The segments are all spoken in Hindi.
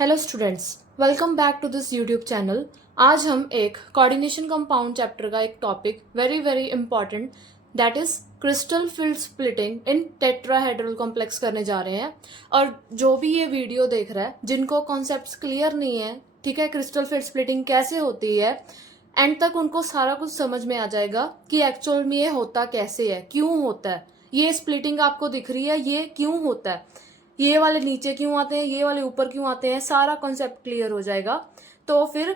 Hello students, welcome back to this YouTube channel. आज हम एक कोऑर्डिनेशन कंपाउंड चैप्टर का एक topic very important that is crystal field splitting in tetrahedral complex करने जा रहे हैं। और जो भी ये वीडियो देख रहा है, जिनको कॉन्सेप्ट्स क्लियर नहीं है, ठीक है, क्रिस्टल फील्ड स्प्लिटिंग कैसे होती है, एंड तक उनको सारा कुछ समझ में आ जाएगा कि एक्चुअल में ये होता कैसे है, क्यों होता है। ये स्प्लिटिंग आपको दिख रही है, ये क्यों होता है, ये वाले नीचे क्यों आते हैं, ये वाले ऊपर क्यों आते हैं, सारा कॉन्सेप्ट क्लियर हो जाएगा। तो फिर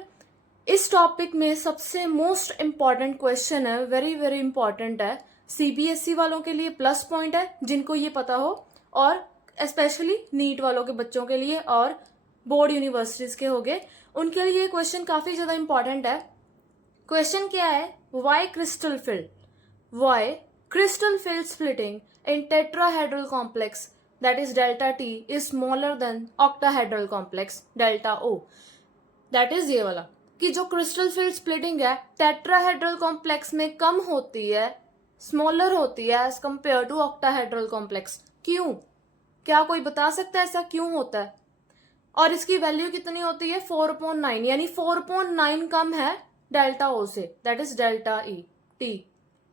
इस टॉपिक में सबसे मोस्ट इंपॉर्टेंट क्वेश्चन है, वेरी इंपॉर्टेंट है, सीबीएसई वालों के लिए प्लस पॉइंट है जिनको ये पता हो, और स्पेशली नीट वालों के बच्चों के लिए और बोर्ड यूनिवर्सिटीज के होंगे उनके लिए ये क्वेश्चन काफी ज्यादा इंपॉर्टेंट है। क्वेश्चन क्या है? Why crystal field, why crystal field splitting in tetrahedral complex, that is delta T, is smaller than octahedral complex delta O. that is ये वाला कि जो crystal field splitting है tetrahedral complex में कम होती है, smaller होती है as compared to octahedral complex। क्यों? क्या कोई बता सकता है ऐसा क्यों होता है? और इसकी वैल्यू कितनी होती है? 4.9, यानी 4.9 कम है डेल्टा ओ से, that is delta E T.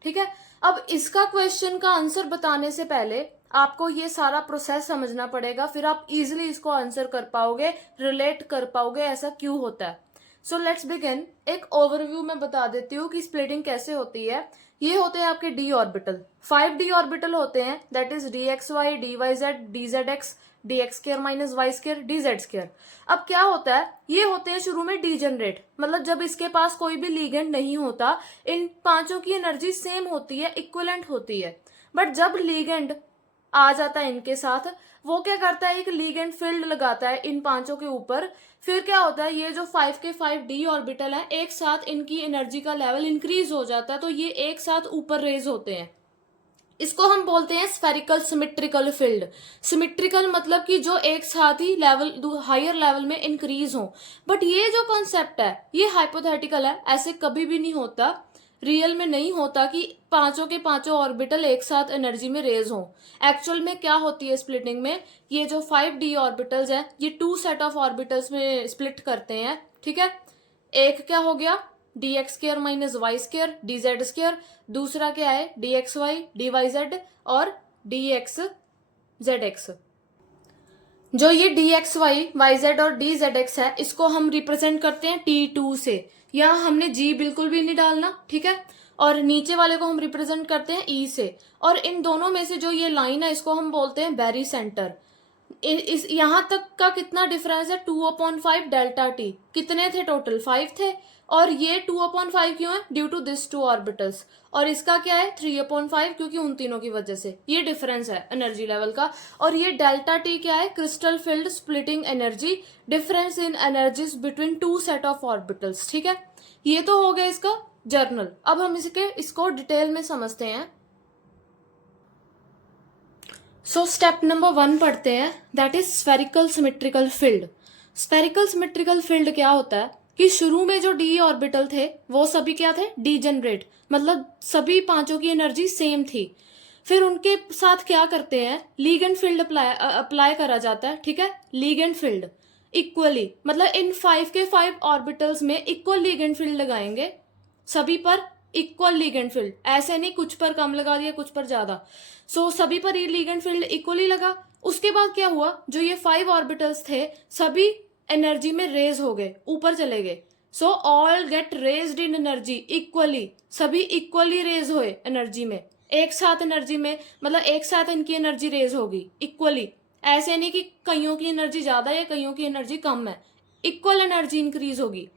ठीक है, अब इसका क्वेश्चन का आंसर बताने से पहले आपको ये सारा प्रोसेस समझना पड़ेगा, फिर आप इजीली इसको आंसर कर पाओगे, रिलेट कर पाओगे ऐसा क्यों होता है। So let's begin. एक ओवरव्यू में बता देती हूँ कि स्प्लिटिंग कैसे होती है। ये होते हैं आपके डी ऑर्बिटल, 5 डी ऑर्बिटल होते हैं, that is D X Y, D Y Z, D Z X, D X square minus Y square, D Z square. अब क्या होता है, ये होते हैं शुरू में डीजेनरेट, मतलब जब इसके पास कोई भी लीगेंड नहीं होता, इन पांचों की एनर्जी सेम होती है, इक्विवेलेंट होती है। बट जब लीगेंड आ जाता है इनके साथ, वो क्या करता है, एक लीगेंड फील्ड लगाता है इन पांचों के ऊपर। फिर क्या होता है, ये जो 5 के 5 डी ऑर्बिटल है, एक साथ इनकी एनर्जी का लेवल इंक्रीज हो जाता है, तो ये एक साथ ऊपर रेज होते हैं। इसको हम बोलते हैं स्फेरिकल सिमेट्रिकल फील्ड। सिमेट्रिकल मतलब कि जो एक साथ ही लेवल हायर लेवल में इंक्रीज हो। बट ये जो कॉन्सेप्ट है ये हाइपोथेटिकल है, ऐसे कभी भी नहीं होता, रियल में नहीं होता कि पांचों के पांचों ऑर्बिटल एक साथ एनर्जी में रेज हो। एक्चुअल में क्या होती है स्प्लिटिंग में, ये जो 5 डी ऑर्बिटल्स है ये 2 सेट ऑफ ऑर्बिटल्स में स्प्लिट करते हैं। ठीक है, एक क्या हो गया, D X square minus Y square, D Z square. दूसरा क्या है, D X Y, D Y Z और डी एक्स जेड एक्स। जो ये डी एक्स वाई जेड और डी जेड एक्स है, इसको हम रिप्रेजेंट करते हैं T2 से। यहाँ हमने जी बिल्कुल भी नहीं डालना, ठीक है। और नीचे वाले को हम रिप्रेजेंट करते हैं ई से। और इन दोनों में से जो ये लाइन है इसको हम बोलते हैं बेरी सेंटर। इस यहाँ तक का कितना डिफरेंस है, 2/5 डेल्टा टी। कितने थे टोटल? 5 थे। और ये 2/5 क्यों है? Due to this 2 orbitals. और इसका क्या है, 3/5, क्योंकि उन तीनों की वजह से। ये डिफरेंस है एनर्जी लेवल का। और ये डेल्टा टी क्या है, crystal field splitting energy, difference in energies between 2 set of orbitals. ठीक है, ये तो हो गया इसका जर्नल। अब हम इसको डिटेल में समझते हैं। सो स्टेप नंबर 1 पढ़ते हैं, that is spherical symmetrical field. Spherical symmetrical field क्या होता है कि शुरू में जो डी ऑर्बिटल थे वो सभी क्या थे, डीजेनरेट, मतलब सभी पांचों की एनर्जी सेम थी। फिर उनके साथ क्या करते हैं, लीगेंड फील्ड अप्लाई करा जाता है। ठीक है, लीगेंड फील्ड इक्वली, मतलब इन 5 के 5 ऑर्बिटल्स में इक्वल लीगेंड फील्ड लगाएंगे, सभी पर इक्वल लीगेंड फील्ड, ऐसे नहीं कुछ पर कम लगा दिया कुछ पर ज्यादा। सो सभी पर ये लीगेंड फील्ड इक्वली लगा। उसके बाद क्या हुआ, जो ये 5 ऑर्बिटल्स थे सभी एनर्जी में रेज हो गए, ऊपर चले गए। So all get raised in energy equally, सभी इक्वली रेज हुए एनर्जी में, एक साथ एनर्जी में, मतलब एक साथ इनकी एनर्जी रेज होगी इक्वली। ऐसे नहीं कि कईयों की एनर्जी ज्यादा है कईयों की एनर्जी कम है, इक्वल एनर्जी इंक्रीज होगी।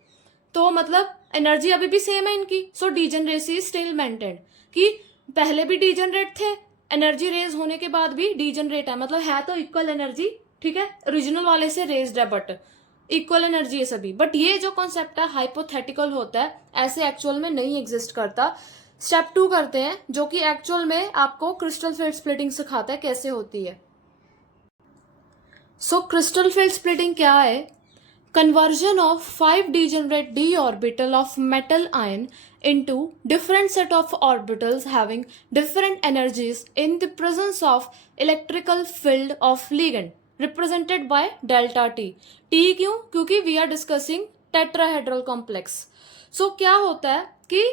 तो मतलब एनर्जी अभी भी सेम है इनकी। सो डीजेनरेसी स्टिल मेंटेन्ड, कि पहले भी डीजेनरेट थे, एनर्जी रेज होने के बाद भी डीजेनरेट है, मतलब है तो इक्वल एनर्जी। ठीक है, ओरिजिनल वाले से रेज्ड है बट इक्वल एनर्जी है सभी। बट ये जो कॉन्सेप्ट है हाइपोथेटिकल होता है, ऐसे एक्चुअल में नहीं एग्जिस्ट करता। स्टेप 2 करते हैं, जो कि एक्चुअल में आपको क्रिस्टल फील्ड स्प्लिटिंग सिखाता है कैसे होती है। सो क्रिस्टल फील्ड स्प्लिटिंग क्या है, conversion of 5 degenerate d orbital of metal ion into different set of orbitals having different energies in the presence of electrical field of ligand। Represented by delta T. T क्यों? क्योंकि we are discussing tetrahedral complex. So क्या होता है कि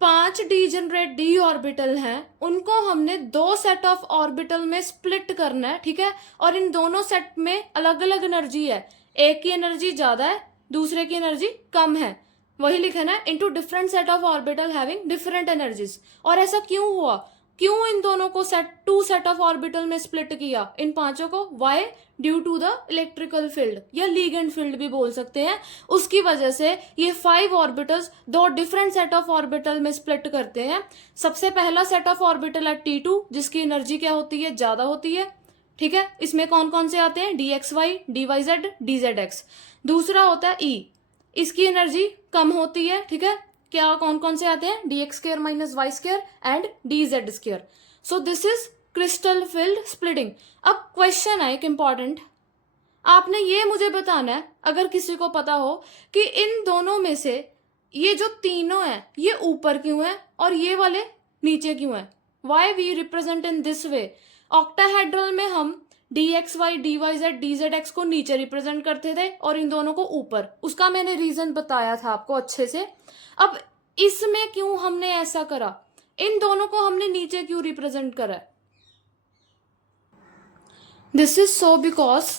5 डीजेनरेट डी ऑर्बिटल हैं, उनको हमने 2 सेट ऑफ ऑर्बिटल में स्प्लिट करना है, ठीक है। और इन दोनों सेट में अलग अलग एनर्जी है, एक की एनर्जी ज्यादा है, दूसरे की एनर्जी कम है, वही लिखना है, into different set of orbital having different energies. और ऐसा क्यों हुआ? क्यों इन दोनों को टू सेट ऑफ ऑर्बिटल में स्प्लिट किया, इन पांचों को? Why? Due to the electrical field या लीगेंड फील्ड भी बोल सकते हैं। उसकी वजह से ये 5 orbitals 2 different set of orbital में स्प्लिट करते हैं। सबसे पहला सेट ऑफ ऑर्बिटल है T2, जिसकी एनर्जी क्या होती है? ज्यादा होती है, ठीक है। इसमें कौन कौन से आते हैं? DXY, DYZ, DZX। दूसरा होता है E, इसकी एनर्जी कम होती है, ठीक है। क्या कौन कौन से आते हैं? DX² minus Y² and DZ²। So this is crystal field splitting. अब क्वेश्चन है एक इंपॉर्टेंट, आपने ये मुझे बताना है, अगर किसी को पता हो, कि इन दोनों में से ये जो तीनों हैं ये ऊपर क्यों है और ये वाले नीचे क्यों है? Why we represent in this way? Octahedral में हम DXY, DYZ, DZX को नीचे रिप्रेजेंट करते थे और इन दोनों को ऊपर। उसका मैंने रीजन बताया था आपको अच्छे से। अब इसमें क्यों हमने ऐसा करा? इन दोनों को हमने नीचे क्यों रिप्रेजेंट करा? This is so because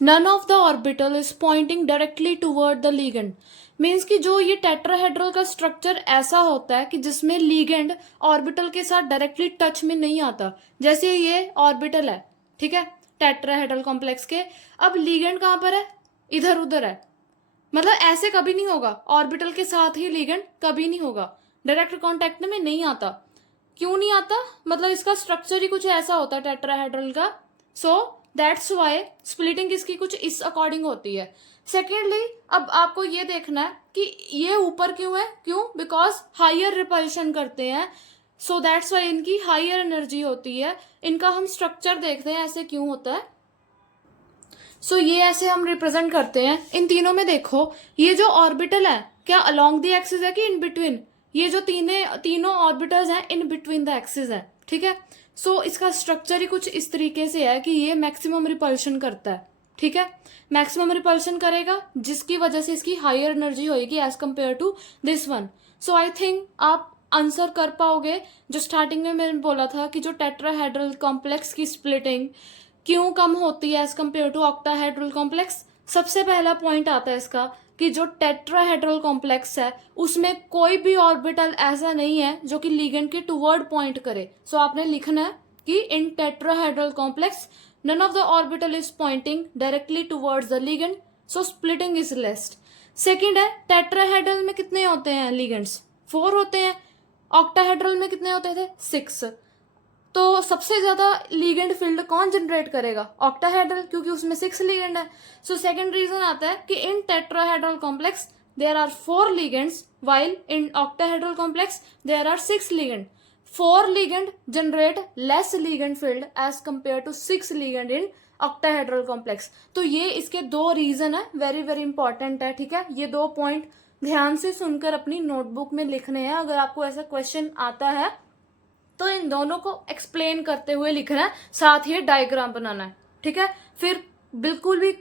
none of the orbital is pointing directly toward the ligand. Means कि जो ये टेट्राहेड्रल का स्ट्रक्चर ऐसा होता है कि जिसमें लीगेंड ऑर्बिटल के साथ डायरेक्टली टच में नहीं आता। जैसे ये ऑर्बिटल है, ठीक है, टेट्राहेड्रल कॉम्प्लेक्स के। अब लीगेंड कहाँ पर है? इधर उधर है। मतलब ऐसे कभी नहीं होगा, ऑर्बिटल के साथ ही लीगेंड कभी नहीं होगा, डायरेक्ट कांटेक्ट में नहीं आता। क्यों नहीं आता? मतलब इसका स्ट्रक्चर ही कुछ ऐसा होता है टेट्राहेड्रल का। सो दैट्स वाई स्प्लिटिंग इसकी कुछ इस अकॉर्डिंग होती है। सेकेंडली, अब आपको ये देखना है कि ये ऊपर क्यों है? क्यों? बिकॉज हाइयर रिपल्शन करते हैं, सो दैट्स वाई इनकी हाइयर एनर्जी होती है। इनका हम स्ट्रक्चर देखते हैं ऐसे क्यों होता है। सो ये ऐसे हम रिप्रेजेंट करते हैं। इन तीनों में देखो, ये जो ऑर्बिटल है क्या अलोंग द एक्सिस है कि इन बिटवीन? ये जो तीनों ऑर्बिटल्स हैं इन बिटवीन द एक्सिस है, ठीक है। सो इसका स्ट्रक्चर ही कुछ इस तरीके से है कि ये मैक्सिमम रिपल्शन करता है, ठीक है। मैक्सिमम रिपल्शन करेगा, जिसकी वजह से इसकी हायर एनर्जी होगी as compare to this one. So I think आप आंसर कर पाओगे। जो स्टार्टिंग में मैंने बोला था कि जो टेट्राहेड्रल कॉम्प्लेक्स की स्प्लिटिंग क्यों कम होती है as compare to octahedral complex, सबसे पहला पॉइंट आता है इसका कि जो टेट्राहेड्रल कॉम्प्लेक्स है उसमें कोई भी ऑर्बिटल ऐसा नहीं है जो कि लीगेंड के टुवर्ड पॉइंट करे। सो आपने लिखना है कि in tetrahedral complex none of the orbital is pointing directly towards the ligand, so splitting is least. Second है, टेट्राहेड्रल में कितने होते हैं लीगेंड्स? 4 होते हैं। ऑक्टाहेड्रल में कितने होते थे? 6। तो सबसे ज्यादा लीगेंड फील्ड कौन जनरेट करेगा? ऑक्टाहेड्रल, क्योंकि उसमें 6 लीगेंड है। सो सेकंड रीजन आता है कि in tetrahedral complex there are 4 ligands, while in octahedral complex there are 6 ligand. 4 ligand generate less ligand field as compared to 6 ligand in octahedral complex. तो ये इसके 2 रीजन है, वेरी वेरी इंपॉर्टेंट है, ठीक है। ये 2 पॉइंट ध्यान से सुनकर अपनी नोटबुक में लिखने हैं। अगर आपको ऐसा क्वेश्चन आता है तो इन दोनों को एक्सप्लेन करते हुए लिखना है, साथ ही डायग्राम बनाना है, ठीक है। फिर बिल्कुल भी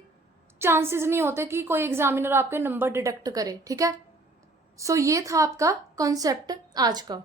चांसेस नहीं होते कि कोई एग्जामिनर आपके नंबर डिडक्ट करे, ठीक है। सो ये था आपका कॉन्सेप्ट आज का।